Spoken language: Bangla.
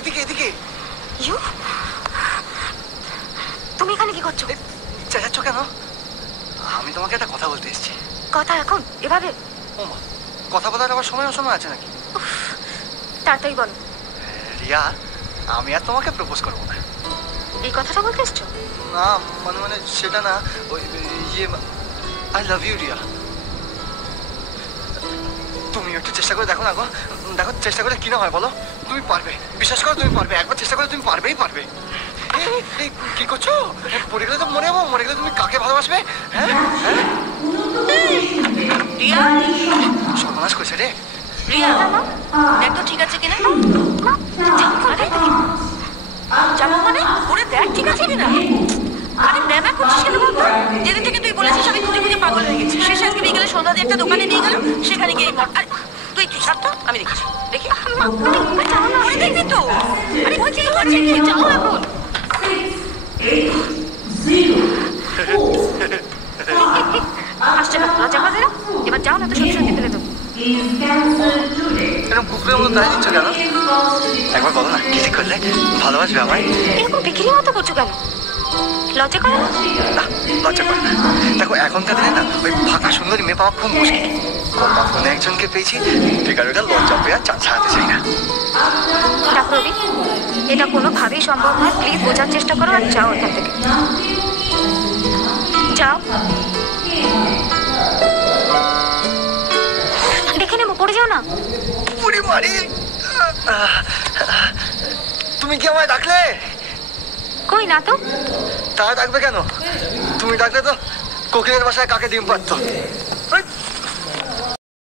এদিকে এদিকে। ইউ, তুমি এখানে কি করছো? চেঁচাচ্ছ কেন? আমি তোমাকে একটা কথা বলতে এসেছি। কথা এখন এভাবে? ও মা, কথা বলার আবার সময় অসময় আছে নাকি? তাড়াতাড়ি বলো। রিয়া, আমি আর তোমাকে প্রপোজ করবো না। এই কথাটা বলতে এসছো? না মানে মানে সেটা না, ওই ইয়ে, আই লাভ ইউ রিয়া। তুমি একটু চেষ্টা করে দেখো না গো। দেখো চেষ্টা করে কি না হয় বলো। তুমি পারবে, বিশ্বাস করো তুমি পারবে। একবার চেষ্টা করে তুমি পারবেই পারবে। এই কি করছো? পড়ে গেলে তো মরে যাবো। মরে গেলে তুমি কাকে ভালোবাসবে? হ্যাঁ হ্যাঁ রিয়া, সর্বনাশ করেছে রে। রিয়া দেখ তো ঠিক আছে কিনা। যাবো মানে ওরে দেখ ঠিক আছে কিনা। আরে ম্যামা করছিস কেন বলতো? যেদিন থেকে তুই বলেছিস আমি খুঁজে খুঁজে পাগল হয়ে গেছি। শেষে আজকে বিকেলে সন্ধ্যা দিয়ে একটা দোকানে নিয়ে গেল, সেখানে গিয়ে মর। আরে তুই তুই ছাড় তো, আমি দেখেছি। দেখি আরে দেখবি তো। আরে হচ্ছে কি যাও এখন। আসছে না, লজ্জা পাবে না? এবার যাও না তো সত্যি সত্যি ফেলে দেবো। এরকম কুকুরের মতো দাঁড়িয়ে দিচ্ছ কেন? একবার বলো না কি ঠিক করলে ভালোবাসবে আমায়? এরকম বিক্রি মতো করছো কেন? লজ্জা করে না? না, লজ্জা করে না। দেখো এখনকার দিনে না ওই ফাঁকা সুন্দরী মেয়ে পাওয়া খুব মুশকিল। কখনো একজনকে পেয়েছি, বেকারটা লজ্জা পেয়ে আর ছাড়াতে চাই না। দেখো রবি, এটা কোনোভাবেই সম্ভব নয়। প্লিজ বোঝার চেষ্টা করো আর যাও এখান থেকে। যাও, দেখে নেবো, পড়ে যাও না। পুরি মারি, তুমি কি আমায় ডাকলে? কই না তো। তা ডাকবে কেন? তুমি ডাকলে তো কোকিলের বাসায় কাকে ডিম পারতো।